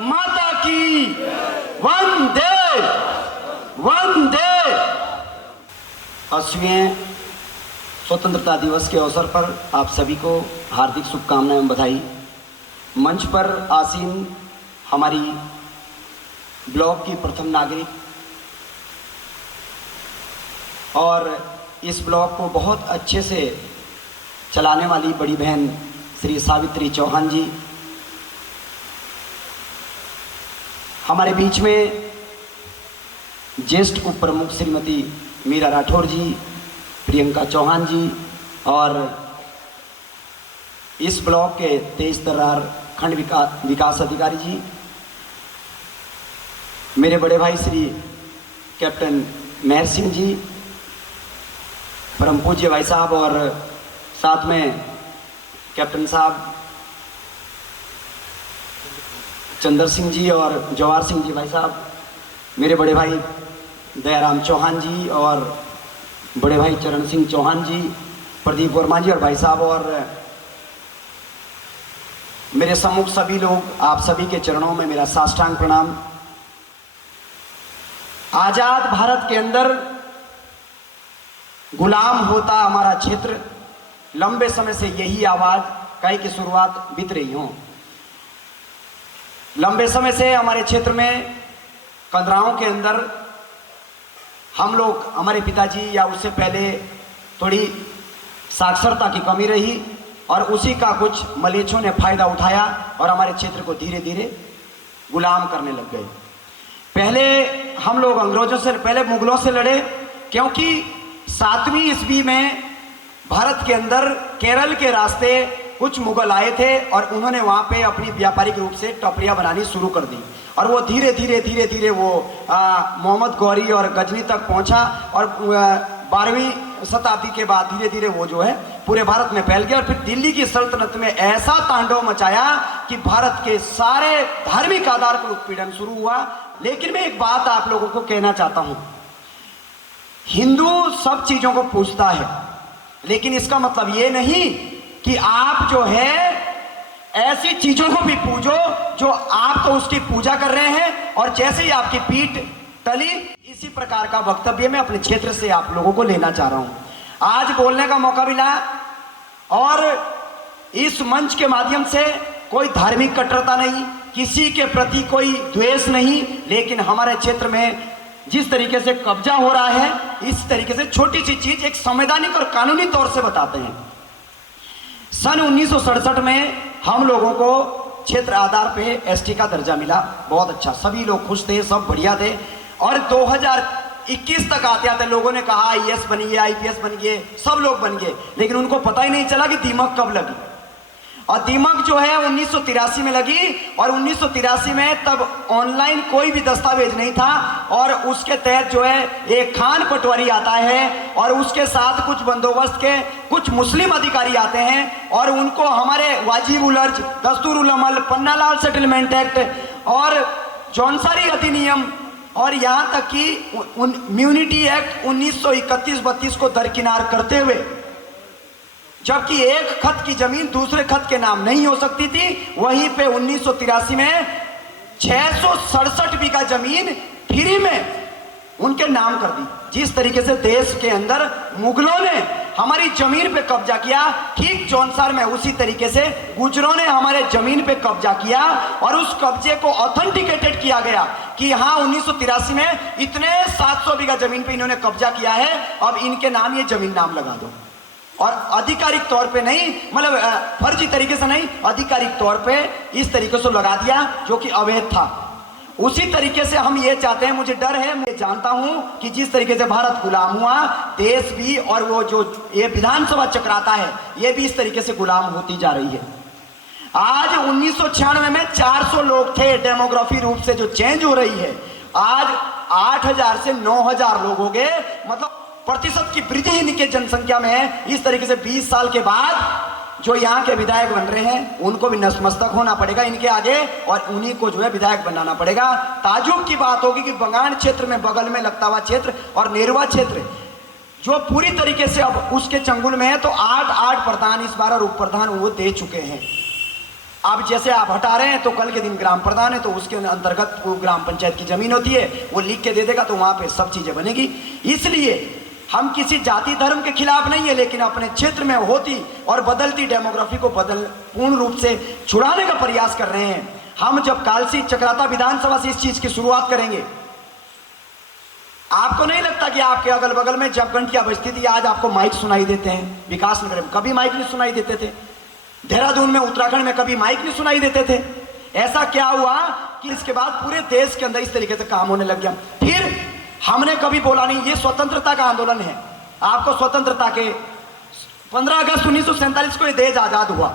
माता की वंदे वंदे। 80वें स्वतंत्रता दिवस के अवसर पर आप सभी को हार्दिक शुभकामनाएं एवं बधाई। मंच पर आसीन हमारी ब्लॉक की प्रथम नागरिक और इस ब्लॉक को बहुत अच्छे से चलाने वाली बड़ी बहन श्री सावित्री चौहान जी, हमारे बीच में ज्येष्ठ उप प्रमुख श्रीमती मीरा राठौर जी, प्रियंका चौहान जी और इस ब्लॉक के तेज तर्रार खंड विकास अधिकारी जी, मेरे बड़े भाई श्री कैप्टन मेहर सिंह जी, परम पूज्य भाई साहब और साथ में कैप्टन साहब चंद्र सिंह जी और जवाहर सिंह जी भाई साहब, मेरे बड़े भाई दयाराम चौहान जी और बड़े भाई चरण सिंह चौहान जी, प्रदीप वर्मा जी और भाई साहब और मेरे सम्मुख सभी लोग, आप सभी के चरणों में मेरा साष्टांग प्रणाम। आजाद भारत के अंदर गुलाम होता हमारा क्षेत्र, लंबे समय से यही आवाज कई की शुरुआत बीत रही हो। लंबे समय से हमारे क्षेत्र में कंदराओं के अंदर हम लोग, हमारे पिताजी या उससे पहले थोड़ी साक्षरता की कमी रही और उसी का कुछ मलेच्छों ने फायदा उठाया और हमारे क्षेत्र को धीरे धीरे गुलाम करने लग गए। पहले हम लोग अंग्रेजों से, पहले मुगलों से लड़े, क्योंकि 7वीं ईस्वी में भारत के अंदर केरल के रास्ते कुछ मुगल आए थे और उन्होंने वहाँ पे अपनी व्यापारिक रूप से टपरियाँ बनानी शुरू कर दी और वो धीरे धीरे वो मोहम्मद गौरी और गजनी तक पहुँचा और 12वीं शताब्दी के बाद धीरे धीरे वो जो है पूरे भारत में फैल गया और फिर दिल्ली की सल्तनत में ऐसा तांडव मचाया कि भारत के सारे धार्मिक आधार पर उत्पीड़न शुरू हुआ। लेकिन मैं एक बात आप लोगों को कहना चाहता हूँ, हिंदू सब चीजों को पूजता है, लेकिन इसका मतलब ये नहीं कि आप जो है ऐसी चीजों को भी पूजो जो आप तो उसकी पूजा कर रहे हैं और जैसे ही आपकी पीठ टली, इसी प्रकार का वक्तव्य मैं अपने क्षेत्र से आप लोगों को लेना चाह रहा हूं। आज बोलने का मौका मिला और इस मंच के माध्यम से कोई धार्मिक कट्टरता नहीं, किसी के प्रति कोई द्वेष नहीं, लेकिन हमारे क्षेत्र में जिस तरीके से कब्जा हो रहा है, इस तरीके से छोटी सी चीज एक संवैधानिक और कानूनी तौर से बताते हैं। सन 1967 में हम लोगों को क्षेत्र आधार पे एसटी का दर्जा मिला, बहुत अच्छा, सभी लोग खुश थे, सब बढ़िया थे और 2021 तक आते आते लोगों ने कहा आईएएस बनिए, आईपीएस बनिए, सब लोग बन गए, लेकिन उनको पता ही नहीं चला कि दीमक कब लगी। और दीमक जो है 1983 में लगी और 1983 में तब ऑनलाइन कोई भी दस्तावेज नहीं था और उसके तहत जो है एक खान पटवारी आता है और उसके साथ कुछ बंदोबस्त के कुछ मुस्लिम अधिकारी आते हैं और उनको हमारे वाजिब उल अर्ज, दस्तूर उल अमल, पन्नालाल सेटलमेंट एक्ट और जौनसारी अधिनियम और यहाँ तक कि इम्यूनिटी एक्ट 1931-32 को दरकिनार करते हुए, जबकि एक खत की जमीन दूसरे खत के नाम नहीं हो सकती थी, वहीं पे 1983 में 667 बीघा जमीन फ्री में उनके नाम कर दी। जिस तरीके से देश के अंदर मुगलों ने हमारी जमीन पे कब्जा किया, ठीक जौनसार में उसी तरीके से गुजरों ने हमारे जमीन पे कब्जा किया और उस कब्जे को ऑथेंटिकेटेड किया गया कि हाँ 1983 में इतने 700 बीघा जमीन पे इन्होंने कब्जा किया है, अब इनके नाम ये जमीन नाम लगा दो। और आधिकारिक तौर पे नहीं, मतलब फर्जी तरीके से नहीं, आधिकारिक तौर पे इस तरीके से लगा दिया जो कि अवैध था। उसी तरीके से हम ये चाहते हैं, मुझे डर है, मैं जानता हूं कि जिस तरीके से भारत गुलाम हुआ, देश भी और वो जो ये विधानसभा चक्राता है ये भी इस तरीके से गुलाम होती जा रही है। आज 1996 में 400 लोग थे, डेमोग्राफी रूप से जो चेंज हो रही है आज 8000 से 9000 लोग हो गए, मतलब प्रतिशत की वृद्धि इनके जनसंख्या में है। इस तरीके से 20 साल के बाद जो यहाँ के विधायक बन रहे हैं उनको भी नतमस्तक होना पड़ेगा इनके आगे और उन्हीं को जो है विधायक बनाना पड़ेगा। ताजुब की बात होगी कि बंगाण क्षेत्र में बगल में लगता हुआ क्षेत्र और नेरवा क्षेत्र जो पूरी तरीके से अब उसके चंगुल में है, तो 8 प्रधान इस बार और उप प्रधान वो दे चुके हैं। अब जैसे आप हटा रहे हैं तो कल के दिन ग्राम प्रधान है तो उसके अंतर्गत वो ग्राम पंचायत की जमीन होती है, वो लिख के दे देगा तो वहां पे सब चीजें बनेगी। इसलिए हम किसी जाति धर्म के खिलाफ नहीं है, लेकिन अपने क्षेत्र में होती और बदलती डेमोग्राफी को पूर्ण रूप से छुड़ाने का प्रयास कर रहे हैं। हम जब कालसी चक्राता विधानसभा से इस चीज की शुरुआत करेंगे, आपको नहीं लगता कि आपके अगल बगल में जब घंटियां बजती थी आज आपको माइक सुनाई देते हैं? विकास नगर में कभी माइक नहीं सुनाई देते थे, देहरादून में उत्तराखंड में कभी माइक नहीं सुनाई देते थे। ऐसा क्या हुआ कि इसके बाद पूरे देश के अंदर इस तरीके से काम होने लग गया। फिर हमने कभी बोला नहीं, ये स्वतंत्रता का आंदोलन है। आपको स्वतंत्रता के 15 अगस्त 1947 को ये देश आजाद हुआ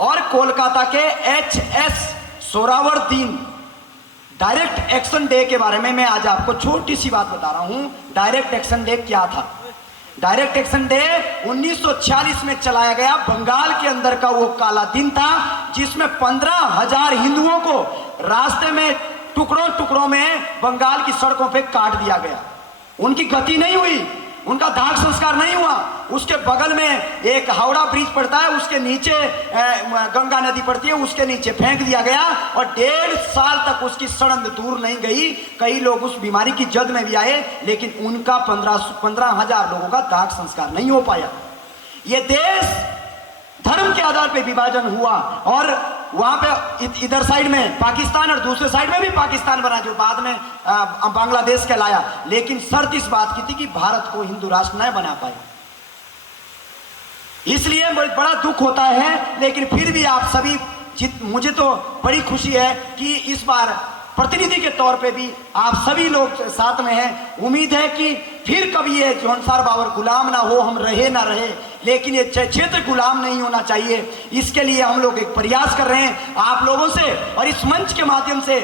और कोलकाता के HS Suhrawardy direct action day के बारे में मैं आज आपको छोटी सी बात बता रहा हूं। डायरेक्ट एक्शन डे क्या था? डायरेक्ट एक्शन डे 1946 में चलाया गया बंगाल के अंदर का वो काला दिन था जिसमें 15,000 हिंदुओं को रास्ते में टुकड़ों टुकड़ों में बंगाल की सड़कों पे काट दिया गया। उनकी गति नहीं हुई, उनका दाह संस्कार नहीं हुआ। उसके बगल में एक हावड़ा ब्रिज पड़ता है, उसके नीचे गंगा नदी पड़ती है, उसके नीचे फेंक दिया गया और 1.5 साल तक उसकी सड़न दूर नहीं गई। कई लोग उस बीमारी की जद में भी आए, लेकिन उनका 15,000 लोगों का दाह संस्कार नहीं हो पाया। ये देश धर्म के आधार पर विभाजन हुआ और वहां पे इधर साइड में पाकिस्तान और दूसरे साइड में भी पाकिस्तान बना जो बाद में बांग्लादेश कहलाया। लेकिन शर्त इस बात की थी कि भारत को हिंदू राष्ट्र न बना पाए। इसलिए बड़ा दुख होता है, लेकिन फिर भी आप सभी मुझे तो बड़ी खुशी है कि इस बार प्रतिनिधि के तौर पे भी आप सभी लोग साथ में हैं। उम्मीद है कि फिर कभी ये जौनसार बावर गुलाम ना हो, हम रहे ना रहे, लेकिन ये क्षेत्र गुलाम नहीं होना चाहिए। इसके लिए हम लोग एक प्रयास कर रहे हैं आप लोगों से, और इस मंच के माध्यम से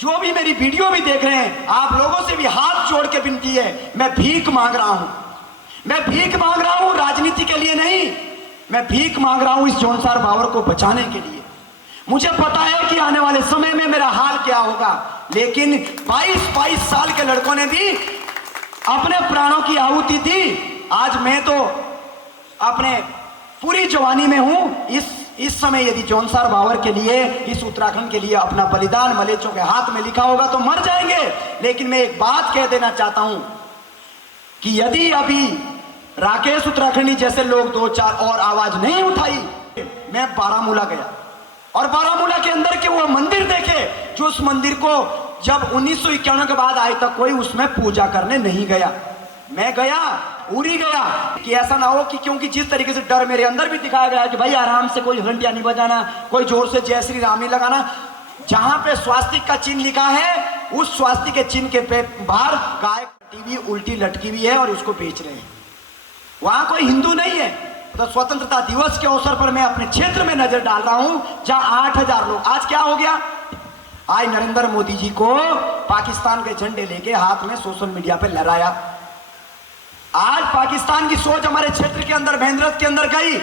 जो भी मेरी वीडियो भी देख रहे हैं, आप लोगों से भी हाथ जोड़ के विनती है, मैं भीख मांग रहा हूं। मैं भीख मांग रहा हूं राजनीति के लिए नहीं, मैं भीख मांग रहा हूं इस जौनसार बावर को बचाने के लिए। मुझे पता है कि आने वाले समय में मेरा हाल क्या होगा, लेकिन 22 साल के लड़कों ने भी अपने प्राणों की आहुति दी। आज मैं तो अपने पूरी जवानी में हूं। इस समय यदि जौनसार बावर के लिए, इस उत्तराखंड के लिए अपना बलिदान मलेचों के हाथ में लिखा होगा तो मर जाएंगे। लेकिन मैं एक बात कह देना चाहता हूं कि यदि अभी राकेश उत्तराखंडी जैसे लोग 2-4 और आवाज नहीं उठाई, मैं बारामूला गया और बारामूला के अंदर के वो मंदिर देखे जो उस मंदिर को जब 1951 के बाद आज तक कोई उसमें पूजा करने नहीं गया। मैं गया, उरी गया कि ऐसा ना हो कि क्योंकि जिस तरीके से डर मेरे अंदर भी दिखाया गया कि भाई आराम से, कोई घंटियां नहीं बजाना, कोई जोर से जय श्री राम नहीं लगाना। जहां पे स्वास्तिक का चिन्ह लिखा है उस स्वास्तिक के चिन्ह के बाहर गाय टीवी उल्टी लटकी हुई है और उसको बेच रहे हैं। वहां कोई हिंदू नहीं है। तो स्वतंत्रता दिवस के अवसर पर मैं अपने क्षेत्र में नजर डाल रहा हूं जहां 8,000 लोग, आज क्या हो गया, आज नरेंद्र मोदी जी को पाकिस्तान के झंडे लेके हाथ में सोशल मीडिया पे लहराया। आज पाकिस्तान की सोच हमारे क्षेत्र के अंदर, भेंद्रत के अंदर गई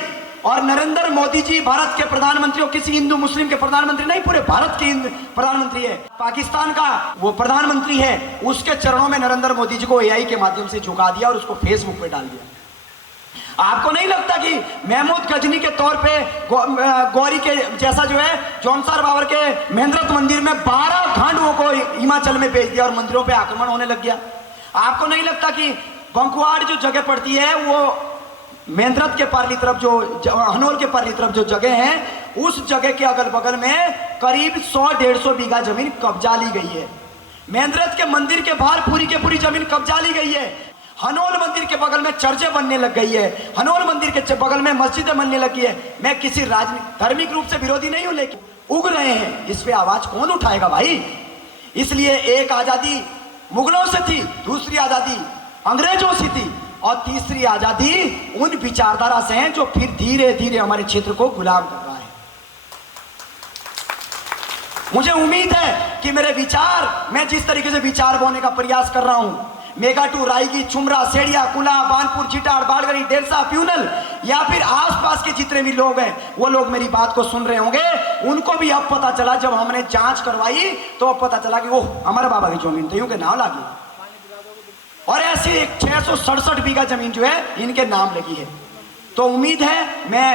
और नरेंद्र मोदी जी भारत के प्रधानमंत्री, और किसी हिंदू मुस्लिम के प्रधानमंत्री नहीं, पूरे भारत के प्रधानमंत्री है। पाकिस्तान का वो प्रधानमंत्री है, उसके चरणों में नरेंद्र मोदी जी को AI के माध्यम से झुका दिया और उसको फेसबुक पे डाल दिया। आपको नहीं लगता कि महमूद गजनी के तौर पे गौरी के जैसा जो है जौनसार बावर के महेंद्रत मंदिर में 12 खांडुओं को हिमाचल में भेज दिया और मंदिरों पे आक्रमण होने लग गया? आपको नहीं लगता कि बंकुआड़ जो जगह पड़ती है वो महेंद्रत के पारली तरफ, जो हनोल के पारली तरफ जो जगह है, उस जगह के अगल बगल में करीब 100-150 बीघा जमीन कब्जा ली गई है। महेंद्रत के मंदिर के बाहर पूरी के पूरी जमीन कब्जा ली गई है। हनोल मंदिर के बगल में चर्चें बनने लग गई है, हनोल मंदिर के बगल में मस्जिदें बनने लगी है। मैं किसी धार्मिक रूप से विरोधी नहीं हूं, लेकिन उग रहे हैं, इस पे आवाज कौन उठाएगा भाई? इसलिए एक आजादी मुगलों से थी, दूसरी आजादी अंग्रेजों से थी और तीसरी आजादी उन विचारधारा से है जो फिर धीरे धीरे हमारे क्षेत्र को गुलाम कर रहा है। मुझे उम्मीद है कि मेरे विचार, मैं जिस तरीके से विचार बोने का प्रयास कर रहा हूं, मेघाटू, रायगी, छुमरा, सेड़िया, कुला, बानपुर, चिटाड़, बाड़गरी, डेरसा, प्यूनल या फिर आसपास के जितने भी लोग हैं वो लोग मेरी बात को सुन रहे होंगे। उनको भी अब पता चला, जब हमने जांच करवाई तो अब पता चला कि ओह हमारे बाबा की जमीन तो यूं के नाम लगी, और ऐसी 667 बीघा जमीन जो है इनके नाम लगी है। तो उम्मीद है मैं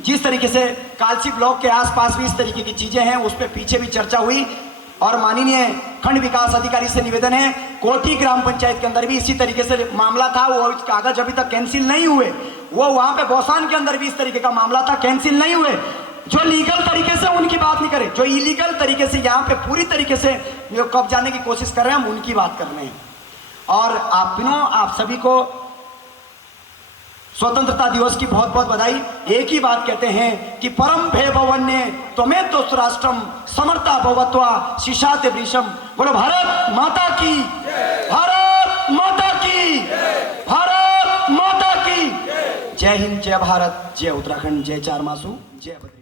जिस तरीके से कालसी ब्लॉक के आसपास भी इस तरीके की चीजें हैं, उस पर पीछे भी चर्चा हुई। और माननीय खंड विकास अधिकारी से निवेदन है, कोठी ग्राम पंचायत के अंदर भी इसी तरीके से मामला था, वो कागज अभी तक कैंसिल नहीं हुए। वो वहां पे बौसान के अंदर भी इस तरीके का मामला था, कैंसिल नहीं हुए। जो लीगल तरीके से उनकी बात नहीं करें, जो इलीगल तरीके से यहाँ पे पूरी तरीके से कब्जाने की कोशिश कर रहे हैं, हम उनकी बात कर रहे हैं। और आप सभी को स्वतंत्रता दिवस की बहुत बहुत बधाई। एक ही बात कहते हैं कि परम भे भवन्य त्वमेव तो राष्ट्रम समर्था भवत्वा शिशाते वृषम। बोलो भारत माता की, भारत माता की, भारत माता की। जय हिंद, जय भारत, जय उत्तराखंड, जय चारमासु, जय बद्री।